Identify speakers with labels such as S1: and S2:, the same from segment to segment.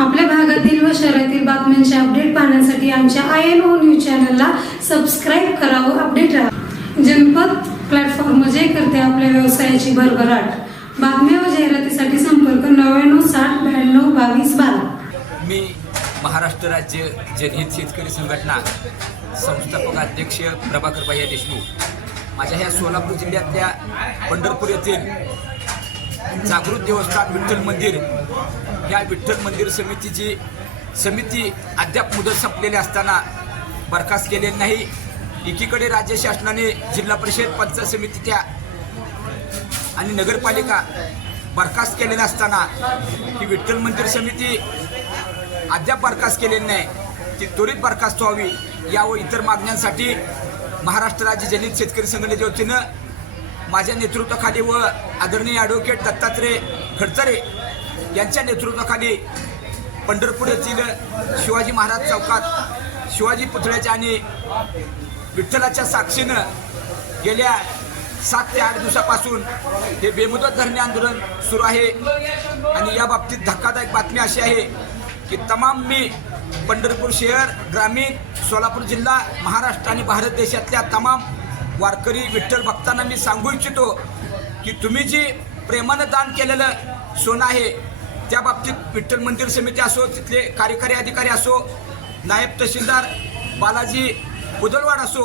S1: आपल्या भागातील व शहरातील बातम्यांचे अपडेट पाहण्यासाठी आमच्या आय एन ओ न्यूज चॅनलला सबस्क्राईब करा व अपडेट राहा. जनपद प्लॅटफॉर्म जे करते आपल्या व्यवसायाची भरभराट. बातम्या व जाहिरातीसाठी संपर्क नव्याण्णव साठ ब्याण्णव बावीस बारा.
S2: मी महाराष्ट्र राज्य जनहित शेतकरी संघटना संस्थापक अध्यक्ष प्रभाकर भैया देशमुख. माझ्या ह्या सोलापूर जिल्ह्यातल्या पंढरपूर येथील जागृत देवस्थान विठ्ठल मंदिर. या विठ्ठल मंदिर समितीची समिती अद्याप मुदत संपलेली असताना बरखास्त केलेली नाही. एकीकडे राज्य शासनाने जिल्हा परिषद पंचायत समितीच्या आणि नगरपालिका बरखास्त केलेल्या असताना ही विठ्ठल मंदिर समिती अद्याप बरखास्त केलेली नाही. ती त्वरित बरखास्त व्हावी या व इतर मागण्यांसाठी महाराष्ट्र राज्य जनित शेतकरी संघटनेच्या वतीनं माझ्या नेतृत्वाखाली व आदरणीय ॲडव्होकेट दत्तात्रय खडतरे यांच्या नेतृत्वाखाली पंढरपूर येथील शिवाजी महाराज चौकात शिवाजी पुतळ्याच्या आणि विठ्ठलाच्या साक्षीनं गेल्या सात ते आठ दिवसापासून हे बेमुदत धरणे आंदोलन सुरू आहे. आणि या बाबतीत धक्कादायक बातमी अशी आहे की तमाम मी पंढरपूर शहर ग्रामीण सोलापूर जिल्हा महाराष्ट्र आणि भारत देशातल्या तमाम वारकरी विठ्ठल भक्तांना मी सांगू इच्छितो की तुम्ही जी प्रेमानं दान केलेलं सोनं आहे त्या बाबतीत विठ्ठल मंदिर समिती असो तिथले कार्यकारी अधिकारी असो नायब तहसीलदार बालाजी उदलवाड असो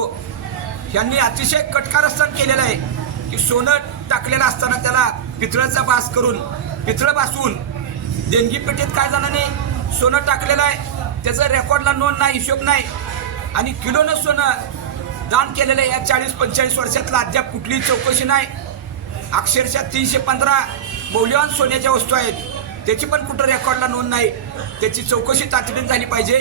S2: यांनी अतिशय कटकारस्थान केलेलं आहे की सोनं टाकलेलं असताना त्याला पितळाचा बास करून पितळं बासून देणगी पेटीत काय जणांनी सोनं टाकलेलं आहे त्याचं रेकॉर्डला नोंद नाही हिशोब नाही आणि किलोनं सोनं दान केलेलं आहे. या चाळीस पंचेचाळीस वर्षातला अद्याप कुठलीही चौकशी नाही. अक्षरशः तीनशे पंधरा मौल्यवान सोन्याच्या वस्तू आहेत. त्याची पण कुठं रेकॉर्डला नोंद नाही. त्याची चौकशी तातडीने झाली पाहिजे.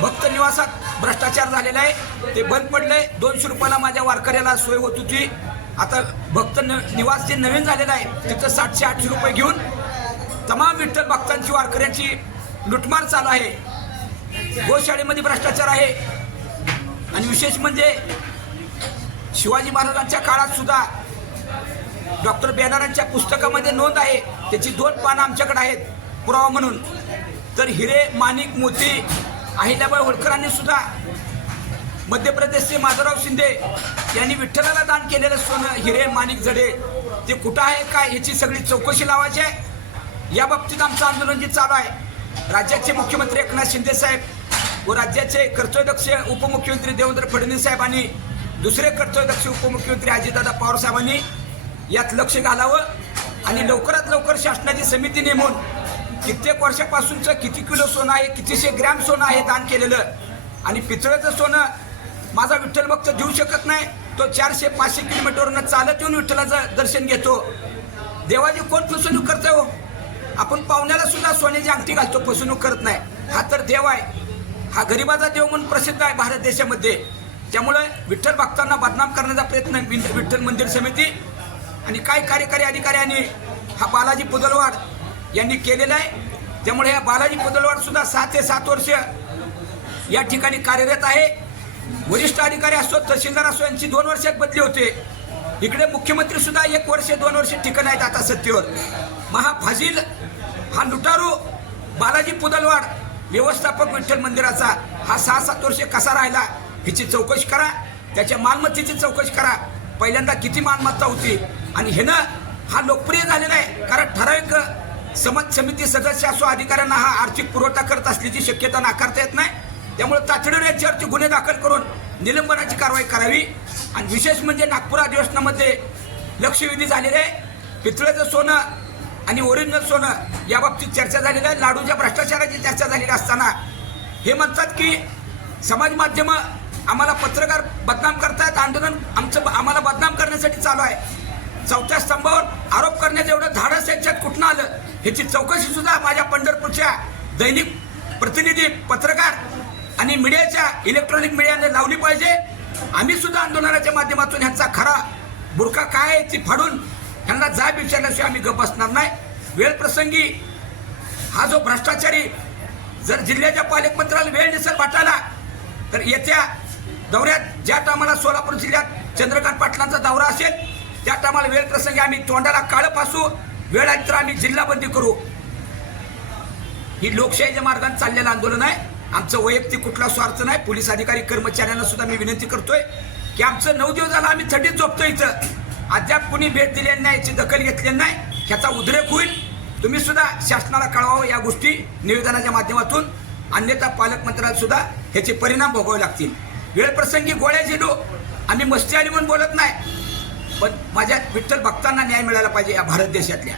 S2: भक्त निवासात भ्रष्टाचार झालेला आहे. ते बंद पडले दोनशे रुपयाला माझ्या वारकऱ्याला सोय होत होती. आता भक्त न निवास जे नवीन झालेलं आहे तिथं सातशे आठशे रुपये घेऊन तमाम विठ्ठल भक्तांची वारकऱ्यांची लुटमार चालू आहे. गोशाळेमध्ये भ्रष्टाचार आहे. आणि विशेष म्हणजे शिवाजी महाराजांच्या काळात सुद्धा डॉक्टर बेनारांच्या पुस्तकामध्ये नोंद आहे त्याची दोन पानं आमच्याकडे आहेत पुरावा म्हणून. तर हिरे माणिक मोती अहिल्याबाई होळकरांनी सुद्धा मध्य प्रदेशचे माधवराव शिंदे यांनी विठ्ठलाला दान केलेलं सोनं हिरे माणिक जडे ते कुठं आहे काय याची सगळी चौकशी लावायची आहे? या बाबतीत आमचं आंदोलन जे चालू आहे राज्याचे मुख्यमंत्री एकनाथ शिंदे साहेब व राज्याचे कर्तव्यदक्ष उपमुख्यमंत्री देवेंद्र फडणवीस साहेब आणि दुसरे कर्तव्यदक्ष उपमुख्यमंत्री अजितदादा पवार साहेबांनी यात लक्ष घालावं आणि लवकरात लवकर शासनाची समिती नेमून कित्येक वर्षापासूनचं किती किलो सोनं आहे कितीशे ग्रॅम सोनं आहे दान केलेलं. आणि पितळेचं सोनं माझा विठ्ठल भक्त देऊ शकत नाही तो चारशे पाचशे किलोमीटरवरनं चालत येऊन विठ्ठलाचं दर्शन घेतो. देवाची कोण फसवणूक करतो हो? आपण पाहुण्याला सुद्धा सोन्याची अंगठी घालतो फसवणूक करत नाही. हा तर देव आहे. हा गरिबाचा देव म्हणून प्रसिद्ध आहे भारत देशामध्ये. त्यामुळे विठ्ठल भक्तांना बदनाम करण्याचा प्रयत्न विठ्ठल मंदिर समिती. आणि काय कार्यकारी अधिकाऱ्यांनी हा बालाजी पुदलवाड यांनी केलेला आहे. त्यामुळे ह्या बालाजी पुदलवाड सुद्धा सहा ते सात वर्ष या ठिकाणी कार्यरत आहे. वरिष्ठ अधिकारी असो तहसीलदार असो यांची दोन वर्षात बदली होते. इकडे मुख्यमंत्री सुद्धा एक वर्ष दोन वर्ष ठिकाण आहेत आता सत्तेवर. महाफाजील हा लुटारू बालाजी पुदलवाड व्यवस्थापक विठ्ठल मंदिराचा हा सहा सात वर्ष कसा राहिला ह्याची चौकशी करा. त्याच्या मालमत्तेची चौकशी करा. पहिल्यांदा किती मालमत्ता होती? आणि ह्यानं हा लोकप्रिय झालेला आहे. कारण ठराविक समज समिती सदस्य असो अधिकाऱ्यांना हा आर्थिक पुरवठा करत असल्याची शक्यता नाकारता येत नाही. त्यामुळे तातडीने याच्यावरती गुन्हे दाखल करून निलंबनाची कारवाई करावी. आणि विशेष म्हणजे नागपूर अधिवेशनामध्ये लक्षवेधी झालेले आहे पितळेचं सोनं आणि ओरिजिनल सोनं याबाबतीत चर्चा झालेली आहे. लाडूच्या भ्रष्टाचाराची चर्चा झालेली असताना हे म्हणतात की समाज माध्यम आम्हाला पत्रकार बदनाम करतायत. आंदोलन आमचं आम्हाला बदनाम करण्यासाठी चालू आहे. चौथ्या स्तंभावर आरोप करण्याचं एवढं धाडस यांच्यात कुठनं आलं? ह्याची चौकशी सुद्धा माझ्या पंढरपूरच्या दैनिक प्रतिनिधी पत्रकार आणि मीडियाच्या इलेक्ट्रॉनिक मीडियाने लावली पाहिजे. आम्ही सुद्धा आंदोलनाच्या माध्यमातून ह्यांचा खरा बुरखा काय आहे ती फाडून ह्यांना जाब विचारल्याशिवाय आम्ही गप बसणार नाही. वेळ प्रसंगी हा जो भ्रष्टाचारी जर जिल्ह्याच्या पालकमंत्र्याला वेळ नसेल वाटायला तर येत्या दौऱ्यात ज्या टायमाला सोलापूर जिल्ह्यात चंद्रकांत पाटलांचा दौरा असेल त्या टायमाला वेळप्रसंगी आम्ही तोंडाला काळं पासू वेळ तर आम्ही जिल्हाबंदी करू. ही लोकशाहीच्या मार्गाने चाललेलं आंदोलन आहे. आमचं वैयक्तिक कुठला स्वार्थ नाही पोलीस अधिकारी कर्मचाऱ्यांना सुद्धा मी विनंती करतोय की आमचं नऊ दिवस झाला आम्ही थंडीत झोपतोय इथं. अद्याप कुणी भेट दिलेली नाही याची दखल घेतलेली नाही. ह्याचा उद्रेक होईल. तुम्ही सुद्धा शासनाला कळवावं या गोष्टी निवेदनाच्या माध्यमातून. अन्यथा पालकमंत्र्याला सुद्धा ह्याचे परिणाम भोगावे लागतील. वेळप्रसंगी गोळ्या झेलू आम्ही मस्ती आली म्हणून बोलत नाही. पण माझ्या विठ्ठल भक्तांना न्याय मिळाला पाहिजे या भारत देशातल्या.